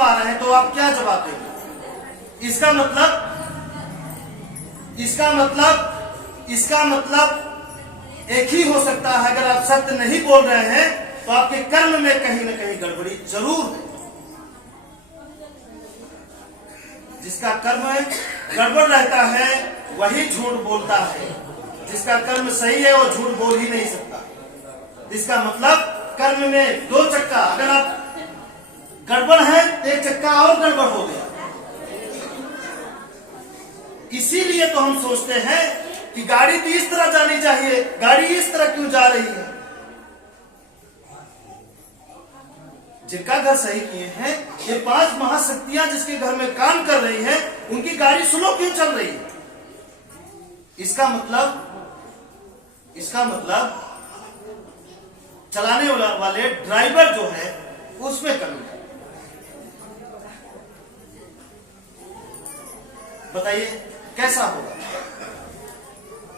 पा रहे हैं तो आप क्या जवाब देंगे? इसका मतलब एक ही हो सकता है। अगर आप सत्य नहीं बोल रहे हैं तो आपके कर्म में कहीं ना कहीं गड़बड़ी जरूर है। जिसका कर्म गड़बड़ रहता है वही झूठ बोलता है। जिसका कर्म सही है वो झूठ बोल ही नहीं सकता। इसका मतलब कर्म में दो चक्का, अगर आप गड़बड़ है तो एक चक्का और गड़बड़ हो गया। इसीलिए तो हम सोचते हैं कि गाड़ी तो इस तरह जानी चाहिए, गाड़ी इस तरह क्यों जा रही है? जिनका घर सही किए हैं, ये 5 महाशक्तियां जिसके घर में काम कर रही हैं, उनकी गाड़ी स्लो क्यों चल रही है? इसका मतलब चलाने वाले ड्राइवर जो है उसमें कमी है। बताइए कैसा होगा?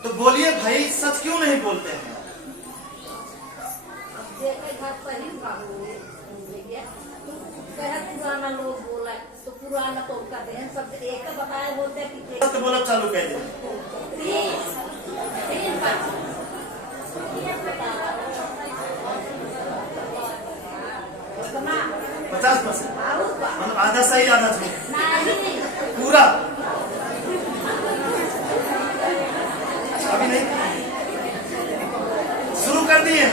तो बोलिए भाई, सच क्यों नहीं बोलते हैं? पुराना लोग बोला तो पुराना तो उनका बहन सब एक बताया बोलते हैं। सत्य बोला चालू कह दे। 50% मतलब आधा सही आधा झूठ पूरा। अभी नहीं शुरू कर दिए।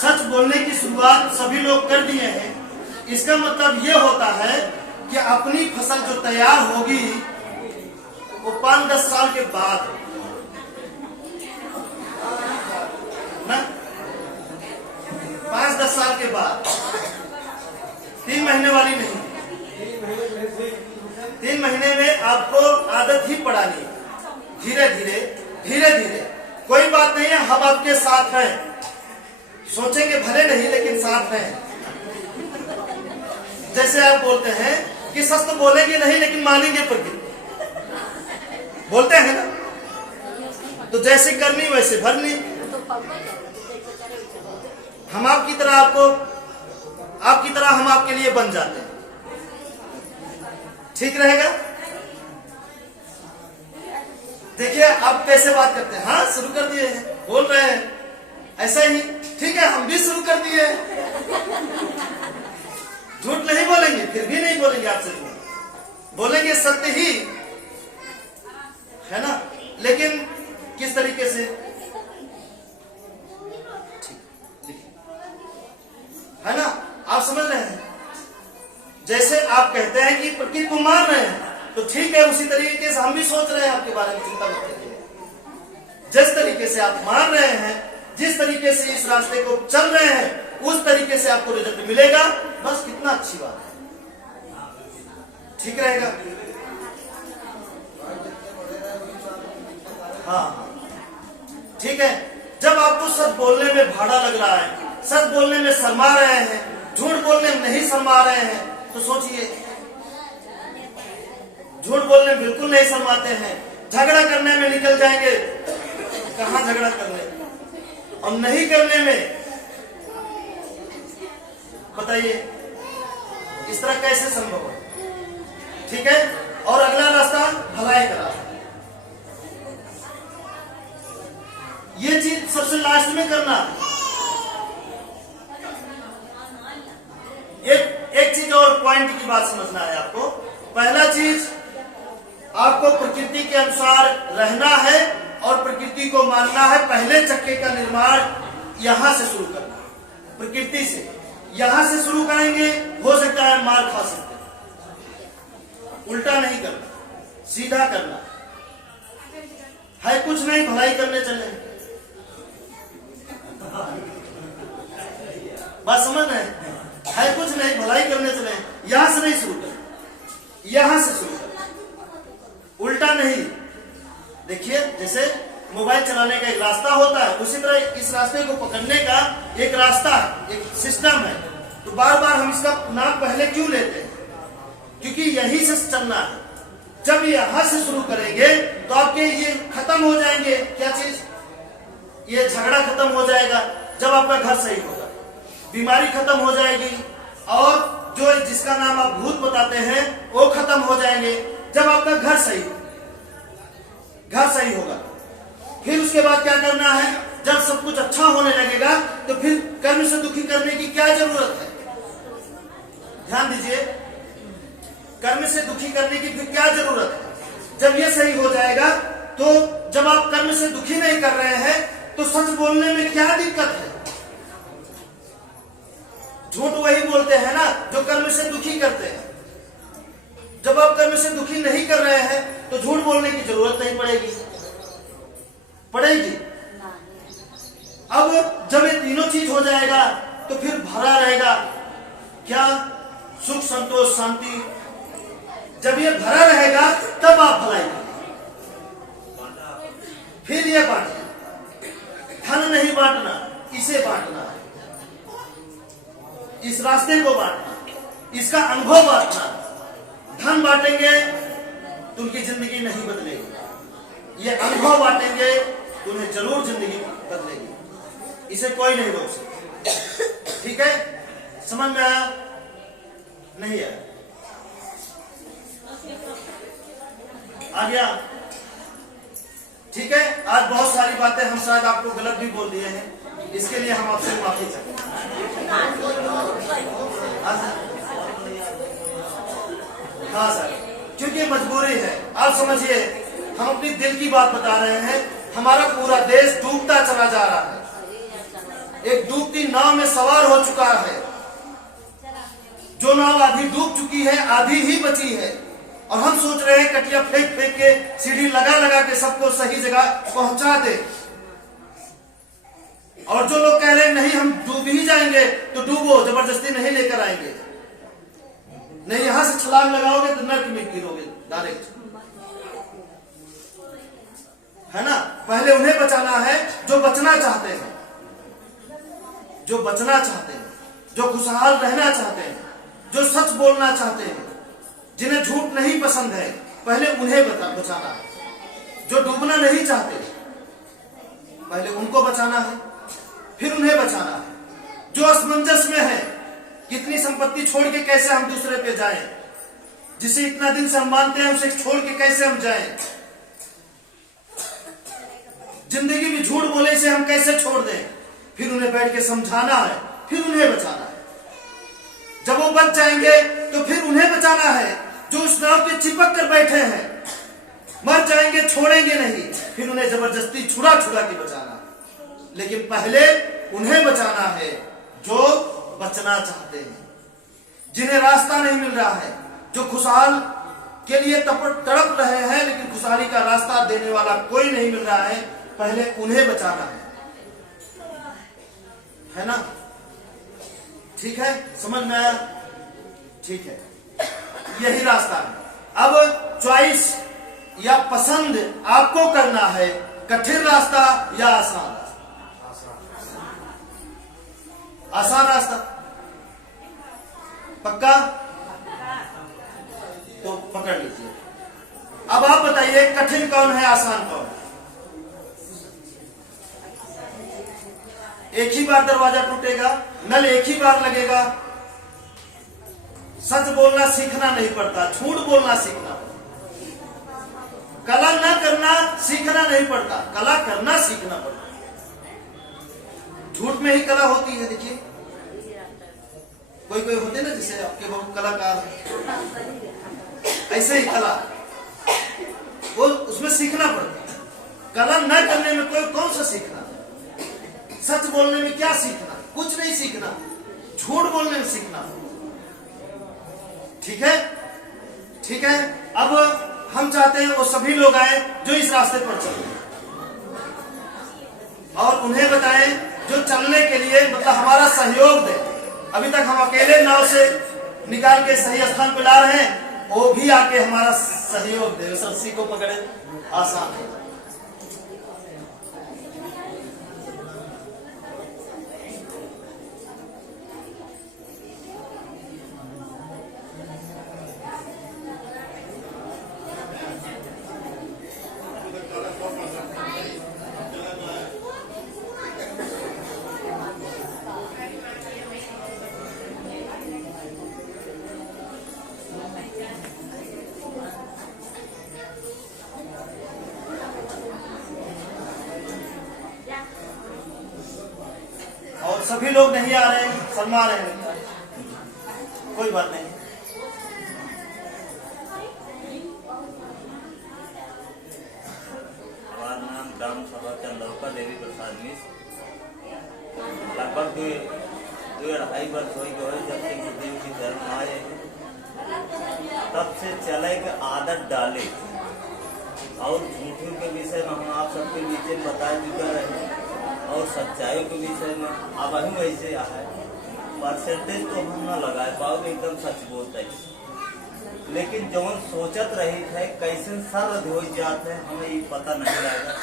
सच बोलने की शुरुआत सभी लोग कर दिए हैं। इसका मतलब ये होता है कि अपनी फसल जो तैयार होगी वो 5-10 साल के बाद ना, 5-10 साल के बाद, 3 महीने वाली नहीं। 3 महीने में आपको आदत ही पड़ानी, धीरे धीरे। कोई बात नहीं है, हम आपके साथ हैं। सोचेंगे भले नहीं लेकिन साथ हैं। जैसे आप बोलते हैं कि सच तो बोलेंगे नहीं लेकिन मानेंगे पर बोलते हैं ना, तो जैसे करनी वैसे भरनी। हम आपकी तरह हम आपके लिए बन जाते हैं। ठीक रहेगा? देखिए आप कैसे बात करते हैं। हाँ शुरू कर दिए हैं, बोल रहे हैं ऐसा ही। ठीक है, हम भी शुरू कर दिए। झूठ नहीं बोलेंगे, फिर भी नहीं बोलेंगे आपसे झूठ, बोलेंगे सत्य ही, है ना? लेकिन किस तरीके से? है ना? आप समझ रहे हैं? जैसे आप कहते हैं कि प्रकृति को मार रहे हैं, तो ठीक है, उसी तरीके से हम भी सोच रहे हैं आपके बारे में। चिंता मत करिए। जिस तरीके से आप मान रहे हैं, जिस तरीके से इस रास्ते को चल रहे हैं, उस तरीके से आपको रिजल्ट मिलेगा। बस कितना अच्छी बात है। ठीक रहेगा? हाँ ठीक है। जब आपको सच बोलने में भाड़ा लग रहा है, सच बोलने में शर्मा रहे हैं, झूठ बोलने में नहीं शर्मा रहे हैं, तो सोचिए, झूठ बोलने में बिल्कुल नहीं शर्माते हैं, झगड़ा करने में निकल जाएंगे। कहां झगड़ा करने और नहीं करने में, बताइए इस तरह कैसे संभव है? ठीक है। और अगला रास्ता भलाई का रास्ता। ये चीज सबसे लास्ट में करना। एक चीज और पॉइंट की बात समझना है आपको। पहला चीज, आपको प्रकृति के अनुसार रहना है और प्रकृति को मानना है। पहले चक्के का निर्माण यहां से शुरू करना, प्रकृति से। यहां से शुरू करेंगे, हो सकता है मार खा सकते हैं। उल्टा नहीं करना, सीधा करना है। कुछ नहीं, भलाई करने चले। बात समझ रहे हैं? है कुछ नहीं, भलाई करने चले। यहां से नहीं शुरू कर, यहां से शुरू कर, उल्टा नहीं। देखिए, जैसे मोबाइल चलाने का एक रास्ता होता है, उसी तरह इस रास्ते को पकड़ने का एक रास्ता है, एक सिस्टम है। तो बार बार हम इसका नाम पहले क्यों लेते हैं? क्योंकि यही से चलना है। जब यहां से शुरू करेंगे तो आपके ये खत्म हो जाएंगे। क्या चीज? ये झगड़ा खत्म हो जाएगा। जब आपका घर सही होगा, बीमारी खत्म हो जाएगी, हैं वो खत्म हो जाएंगे जब आपका घर सही होगा। फिर उसके बाद क्या करना है, जब सब कुछ अच्छा होने लगेगा तो फिर कर्म से दुखी करने की क्या जरूरत है। ध्यान दीजिए, कर्म से दुखी करने की फिर क्या जरूरत है। जब ये सही हो जाएगा तो जब आप कर्म से दुखी नहीं कर रहे हैं तो सच बोलने में क्या दिक्कत है। झूठ वही बोलते हैं ना जो कर्म से दुखी करते हैं। जब आप कर्म से दुखी नहीं कर रहे हैं तो झूठ बोलने की जरूरत नहीं पड़ेगी। अब जब ये तीनों चीज हो जाएगा तो फिर भरा रहेगा क्या, सुख संतोष शांति। जब ये भरा रहेगा तब आप भलाई करेंगे। फिर ये बांटना, धन नहीं बांटना, इसे बांटना है, इस रास्ते को बांटना, इसका अनुभव बांटना। धन बांटेंगे तो उनकी जिंदगी नहीं बदलेगी, ये अनुभव बांटेंगे तो उन्हें जरूर जिंदगी बदलेगी। इसे कोई नहीं रोक सकता। ठीक है, समझ में आया? नहीं है? आ गया? ठीक है। आज बहुत सारी बातें हम शायद आपको गलत भी बोल दिए हैं, इसके लिए हम आपसे माफी चाहते हैं। हाँ सर, क्योंकि मजबूरी है। आप समझिए, हम अपनी दिल की बात बता रहे हैं। हमारा पूरा देश डूबता चला जा रहा है, एक डूबती नाव में सवार हो चुका है। जो नाव आधी डूब चुकी है, आधी ही बची है, और हम सोच रहे हैं कटिया फेंक फेंक के, सीढ़ी लगा लगा के सबको सही जगह पहुंचा दे। और जो लोग कह रहे हैं नहीं हम डूब ही जाएंगे, तो डूबो, जबरदस्ती नहीं लेकर आएंगे। नहीं यहां से छलांग लगाओगे तो नर्क में गिरोगे डायरेक्ट, है ना। पहले उन्हें बचाना है जो बचना चाहते हैं, जो बचना चाहते हैं, जो खुशहाल रहना चाहते हैं, जो सच बोलना चाहते हैं, जिन्हें झूठ नहीं पसंद है, पहले उन्हें बचाना है। जो डूबना नहीं चाहते, पहले उनको बचाना है, फिर उन्हें बचाना है। जो असमंजस में है, कितनी संपत्ति छोड़ के कैसे हम दूसरे पे जाएं, जिसे इतना दिन से हम मानते हैं उसे छोड़ के कैसे हम जाएं, जिंदगी में झूठ बोले से हम कैसे छोड़ दें, फिर उन्हें बैठ के समझाना है, फिर उन्हें बचाना है। जब वो बच जाएंगे तो फिर उन्हें बचाना है जो उस नाव पे चिपक कर बैठे हैं, मर जाएंगे, छोड़ेंगे नहीं, फिर उन्हें जबरदस्ती छुड़ा छुड़ा के बचाना है। लेकिन पहले उन्हें बचाना है जो बचना चाहते हैं, जिन्हें रास्ता नहीं मिल रहा है, जो खुशहाल के लिए तड़प रहे हैं लेकिन खुशहाली का रास्ता देने वाला कोई नहीं मिल रहा है। पहले उन्हें बचाना है ना। ठीक है, समझ में आया? ठीक है, यही रास्ता है। अब चॉइस या पसंद आपको करना है, कठिन रास्ता या आसान रास्ता। आसान रास्ता पक्का? तो पकड़ लीजिए। अब आप बताइए कठिन कौन है, आसान कौन है? एक ही बार दरवाजा टूटेगा, नल एक ही बार लगेगा। सच बोलना सीखना नहीं पड़ता, झूठ बोलना सीखना पड़ता। कला न करना सीखना नहीं पड़ता, कला करना सीखना पड़ता। झूठ में ही कला होती है। देखिए कोई कोई होते ना, जैसे आपके बहुत कलाकार है, ऐसे ही कला वो उसमें सीखना पड़ता। कला न करने में कोई कौन सा सीखना, सच बोलने में क्या सीखना, कुछ नहीं सीखना, झूठ बोलने में सीखना। ठीक है, ठीक है। अब हम चाहते हैं वो सभी लोग आए जो इस रास्ते पर चले, और उन्हें बताएं जो चलने के लिए मतलब हमारा सहयोग दे। अभी तक हम अकेले नाव से निकाल के सही स्थान पर ला रहे हैं, वो भी आके हमारा सहयोग दे, उस रस्सी को पकड़े। आसान है। सभी लोग नहीं आ रहे हैं, शर्मा रहे हैं, कोई बात नहीं। हमारा नाम ग्राम सभा चंदौका देवी प्रसाद मिश्र। लगभग 2-2.5 वर्ष हो गए जब से गुरुदेव की धर्म आए, तब से चले के आदत डाले और झूठों के विषय में हम आप सबके नीचे बता चुका रहे और सच्चाई के विषय में अब हम वैसे आए। परसेंटेज तो हम न लगाए पाओ, एकदम सच बोलते हैं, लेकिन जौन सोचत रही थे कैसे सर्द हो जाते हैं हमें ये पता नहीं लगा।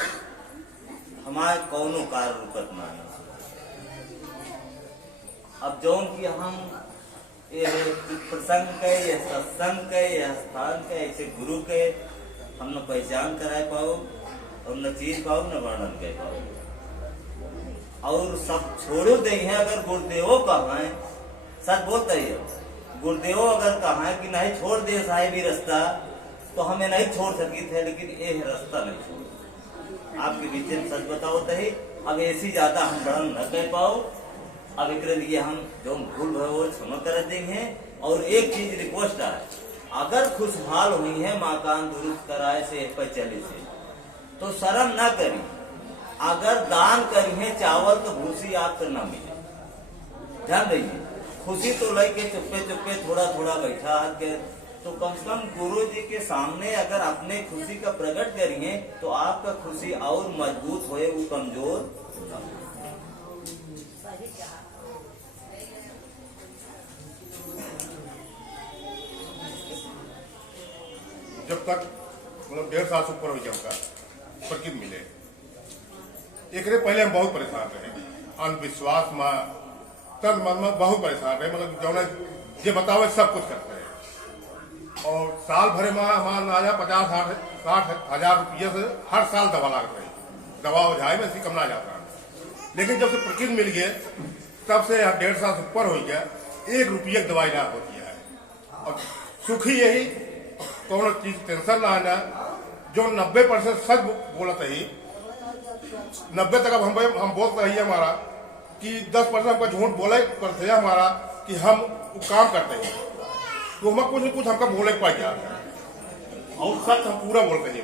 हमारे कौनो कार्य रुकत नहीं। अब जौन की हम ये प्रसंग के, ये सत्संग के, ये स्थान के, ऐसे गुरु के हम न पहचान कराए पाओ और न चीज पाओ न वर्णन कर पाओ और सब छोड़ो दे हैं। अगर गुरुदेवो कहा है, सच बोलते ही गुरुदेवो अगर कहा है कि नहीं छोड़ दे साहेब ही रास्ता, तो हमें नहीं छोड़ सकी थे, लेकिन ये रास्ता नहीं छोड़। आपके बीच में सच बताओ तो ही अब ऐसी ज्यादा हम वर्णन न कर पाओ। अब एक लिए हम जो भूल भय वो क्षमा कर देंगे। और एक चीज रिक्वेस्ट है, अगर खुशहाल हुई है मकान दुरुस्त कराए से पर चले से तो शर्म ना करी। अगर दान करी है चावल तो भूसी आपको ना मिले, ध्यान रखिए। खुशी तो लेके चुप्पे चुप्पे थोड़ा थोड़ा बैठा के, तो कम से कम गुरु जी के सामने अगर अपने खुशी का प्रकट करिए तो आपका खुशी और मजबूत होए, वो कमजोर ना हो। जब तक मतलब 1.5 साल से ऊपर हो गया उनका प्रकृत मिले, एक पहले हम बहुत परेशान रहे, अंधविश्वास में तन मन में बहुत परेशान रहे। मतलब जो ये बतावे सब कुछ करते हैं और साल भरे में हमारा आया 50-60 हजार रुपये से हर साल दवा लाग रही, दवा ओझाई में ऐसी कम ना जाता। लेकिन जब से प्रकृत मिल गए तब से 1.5 साल से ऊपर हो गया, 1 रुपये की दवाई ना होती है। और सुखी यही कौन चीज टेंशन ना आना, जो 90% सच बोलते ही 90 तक अब हम बोलते रहिए हमारा कि 10% हमका झूठ बोले पड़ते है हमारा कि हम काम करते हैं, तो हमें कुछ न कुछ हमका बोले पड़ जाता है और सच हम पूरा बोलते हैं।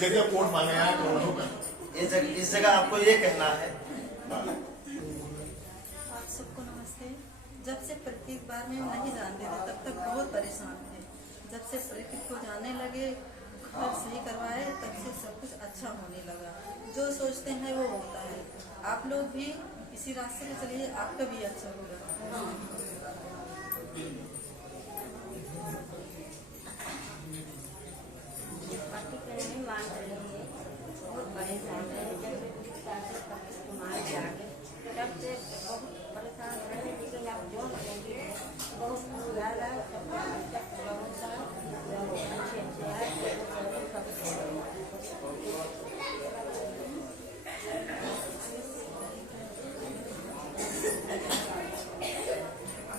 जैसे कोर्ट मांगे हैं तो इस जगह आपको ये कहना है। आप सबको नमस्ते। जब से प्रत्येक बार में नहीं जानते थे तब तक बहुत परेशान थे। जब से प्रकृति को जाने लगे, घर सही करवाए, तब से सब कुछ अच्छा होने लगा। जो सोचते हैं वो होता है। आप लोग भी इसी रास्ते पे चलिए, आपका भी अच्छा होगा। मान रही है, बहुत परेशान है। जब से कुछ तुम्हारे आगे तब से बहुत परेशान है, लेकिन आप जो करेंगे बहुत ज्यादा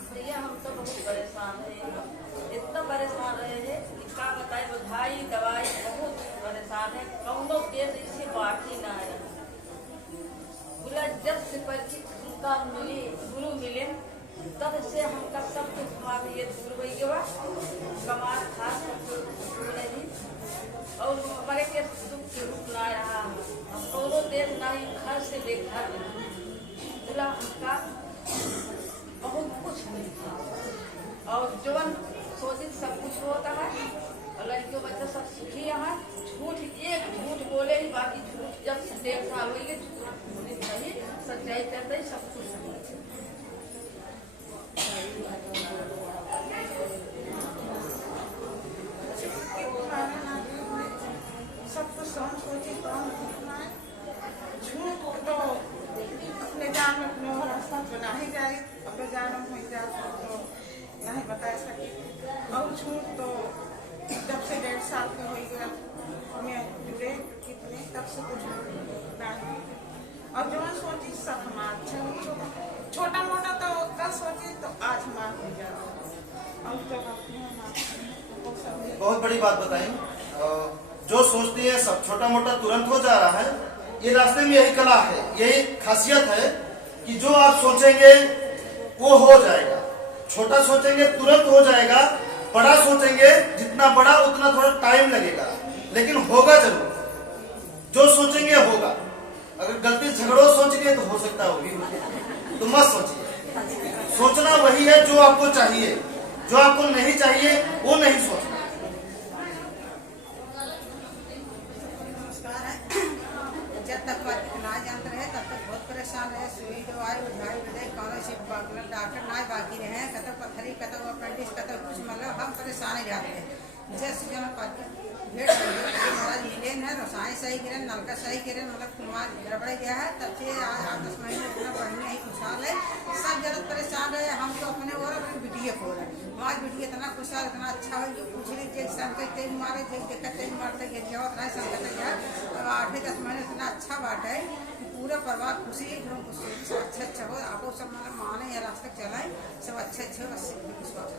भैया हम तो बहुत परेशान है, इतना परेशान रहे हैं कि क्या बताए। बधाई दवाई बहुत परेशान है, कौनो केस इसे बाकी ना है। बोला जब से उनका मिली गुरु मिले तब से हमका सब कुछ हमारे ये दूर हो गया, कमाल खास नहीं और हमारे के दुख के रूप ना रहा। हम कौनो देर नहीं, घर से बेघर बोला हमका बहुत कुछ मिलता और जवन सोचित सब कुछ होता है। और लड़कियों बच्चा सब सुखी है। झूठ एक झूठ बोले ही, बाकी झूठ जब से 1.5 साल हो गए झूठ बोले सही, सच्चाई करते ही सब कुछ सही। सब कुछ सोची झूठ तो अपने जान में अपने रास्ता बना ही जाए, अपने जान में हो जाए तो नहीं बता सके। और झूठ तो जब से 1.5 साल के हो गया हमें जुड़े कितने, तब से कुछ नहीं। और जो सोची सब हमारा अच्छा, छोटा मोटा तो कल सोची तो आज हमारा हो जाता। और जब अपने बहुत बड़ी बात बताई। जो सोचती है सब छोटा मोटा तुरंत हो जा रहा है। ये रास्ते में यही कला है, यही खासियत है कि जो आप सोचेंगे वो हो जाएगा, छोटा सोचेंगे तुरंत हो जाएगा, बड़ा सोचेंगे जितना बड़ा उतना थोड़ा टाइम लगेगा, लेकिन होगा जरूर। जो सोचेंगे होगा। अगर गलती झगड़ो सोचेंगे तो हो सकता है वो भी हो, तो मत सोचिए। सोचना वही है जो आपको चाहिए, जो आपको नहीं चाहिए वो नहीं सोचना। नमस्कार है। जब तक बात ना जानते रहे तब तक बहुत परेशान रहे। सुई दवाई उधाई उधाई कौन सी डॉक्टर ना बाकी रहे, कतौ पत्थरी कतौ अपेंडिक्स कतौ कुछ, मतलब हम परेशान ही रहते हैं। जैसे जन भेड़ महाराज मिले न रसायन सही गिरे, नलका सही गिरे, मतलब कुमार गड़बड़ गया है। तब से 8-10 महीने इतना बढ़ने ही खुशहाल है। सब जरूरत परेशान रहे। हम तो अपने और अपने बिटिया को रहे, हमारी बिटिया इतना खुशहाल इतना अच्छा है। जो पूछ रही जेल संकट तेज मारे जेल देखा तेज मारते गिर जाओ इतना संकट गया। 8-10 महीने इतना अच्छा बात है कि पूरा परिवार खुशी एकदम खुशी अच्छा हो। आपको सब मतलब माने या रास्ते चलाए सब अच्छे हो, बस विश्वास।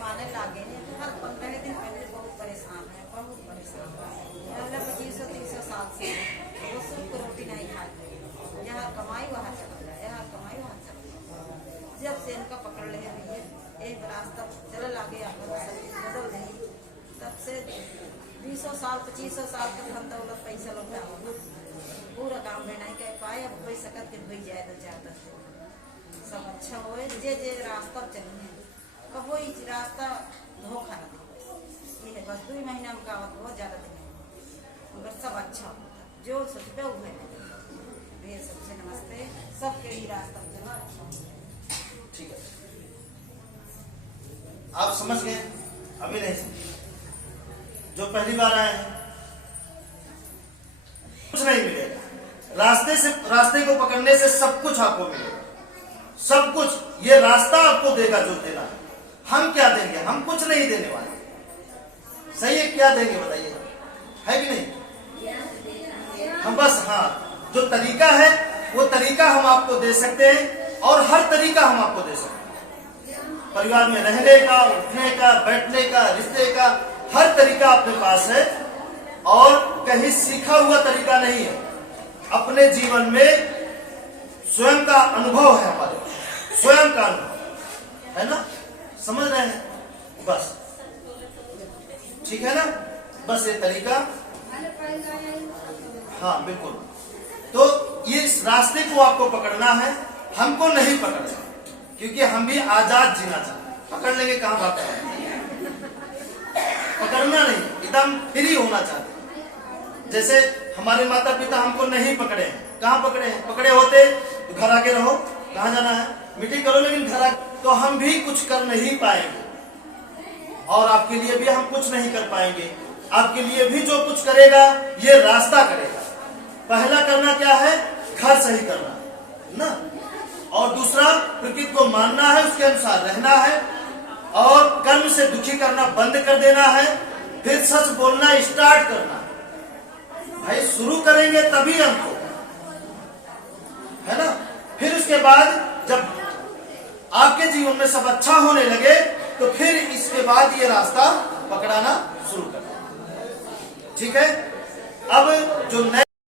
माने लागे हर 15 दिन पहले बहुत परेशान है, बहुत परेशान है। 2500-300 साल से वो सुख रोटी नहीं खाते, यहाँ कमाई वहाँ चला जाए, यहाँ कमाई वहाँ चला जाए। जब से इनका पकड़ ले रही है एक रास्ता चल लागे बदल नहीं, तब से 200 साल 2500 साल तक धन दौलत पैसा लौटा पूरा काम भी नहीं कर पाए। अब कोई सकत के भई जाए तो ज़्यादा सब अच्छा हो। जे रास्ता चलिए कबो रास्ता धोखा न दे, ये है बस 2 महीना में कावत बहुत ज़्यादा दिन मगर सब अच्छा होता जो सोचते वो है। सबसे नमस्ते, सबके ही रास्ता चला अच्छा। ठीक है, आप समझ गए? अभी नहीं समझे? जो पहली बार आए हैं कुछ नहीं मिलेगा। रास्ते को पकड़ने से सब कुछ आपको मिलेगा, सब कुछ। ये रास्ता आपको देगा जो देना है। हम क्या देंगे? हम कुछ नहीं देने वाले। सही है, क्या देंगे बताइए, है कि नहीं? हम बस हाँ जो तरीका है वो तरीका हम आपको दे सकते हैं, और हर तरीका हम आपको दे सकते हैं। परिवार में रहने का, उठने का, बैठने का, रिश्ते का हर तरीका अपने पास है, और कहीं सीखा हुआ तरीका नहीं है। अपने जीवन में स्वयं का अनुभव है, हमारे स्वयं का अनुभव है ना, समझ रहे हैं? बस ठीक है ना, बस ये तरीका। हाँ बिल्कुल। तो ये इस रास्ते को आपको पकड़ना है, हमको नहीं पकड़ना, क्योंकि हम भी आजाद जीना चाहते हैं। पकड़ लेंगे कहाँ भागते हैं? पकड़ना नहीं, एकदम फ्री होना चाहते हैं। जैसे हमारे माता पिता हमको नहीं पकड़े हैं, कहाँ पकड़े हैं? पकड़े होते तो घर आके रहो, कहाँ जाना है, मीटिंग करो, लेकिन घर आके तो हम भी कुछ कर नहीं पाएंगे, और आपके लिए भी हम कुछ नहीं कर पाएंगे। आपके लिए भी जो कुछ करेगा ये रास्ता करेगा। पहला करना क्या है? घर सही करना ना, और दूसरा प्रकृति को मानना है, उसके अनुसार रहना है, और कर्म से दुखी करना बंद कर देना है। फिर सच बोलना स्टार्ट करना। भाई शुरू करेंगे तभी अंत होगा, है ना। फिर उसके बाद जब आपके जीवन में सब अच्छा होने लगे तो फिर इसके बाद ये रास्ता पकड़ाना शुरू करना। ठीक है, अब जो नए